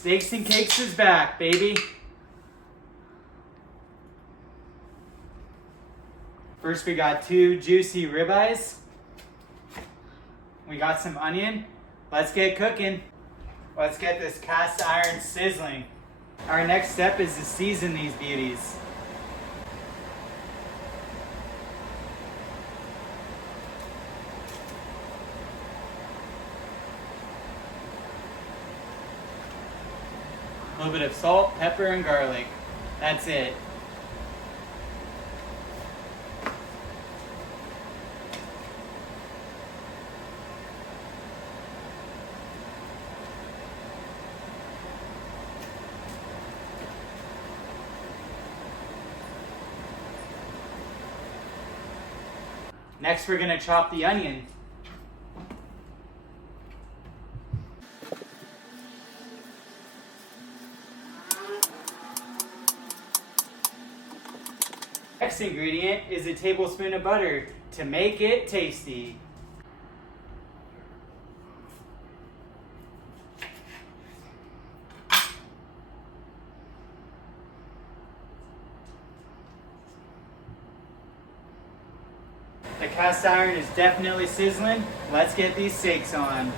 Steaks and Cakes is back, baby. First we got 2 juicy ribeyes. We got some onion. Let's get cooking. Let's get this cast iron sizzling. Our next step is to season these beauties. A little bit of salt, pepper, and garlic. That's it. Next, we're gonna chop the onion. Next ingredient is a tablespoon of butter to make it tasty. The cast iron is definitely sizzling. Let's get these steaks on.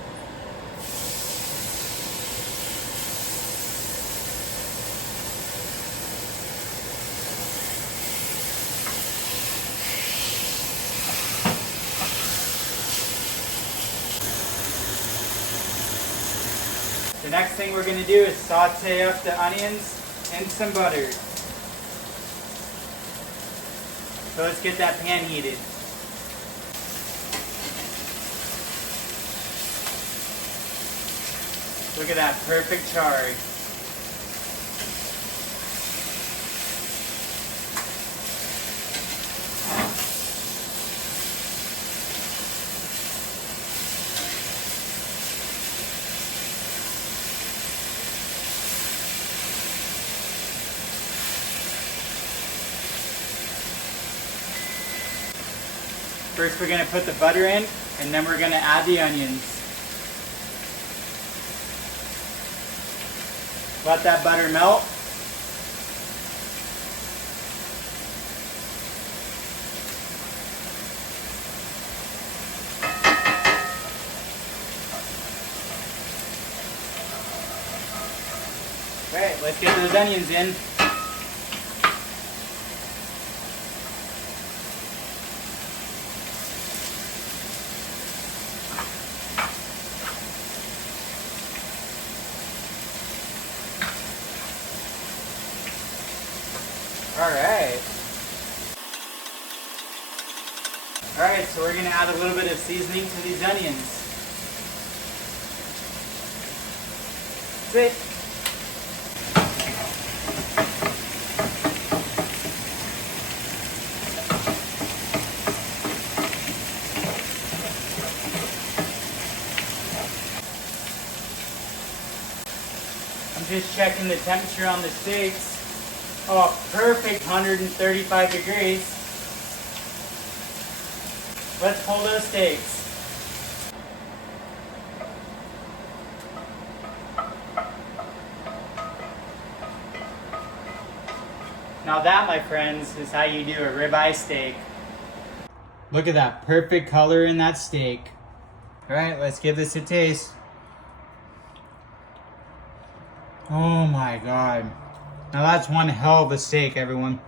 The next thing we're going to do is saute up the onions in some butter. So let's get that pan heated. Look at that perfect charred. First we're going to put the butter in, and then we're going to add the onions. Let that butter melt. All right, let's get those onions in. Alright, so we're going to add a little bit of seasoning to these onions. That's it. I'm just checking the temperature on the steaks. Oh, perfect, 135 degrees. Let's pull those steaks. Now that, my friends, is how you do a ribeye steak. Look at that perfect color in that steak. All right, let's give this a taste. Oh my God. Now that's one hell of a steak, everyone.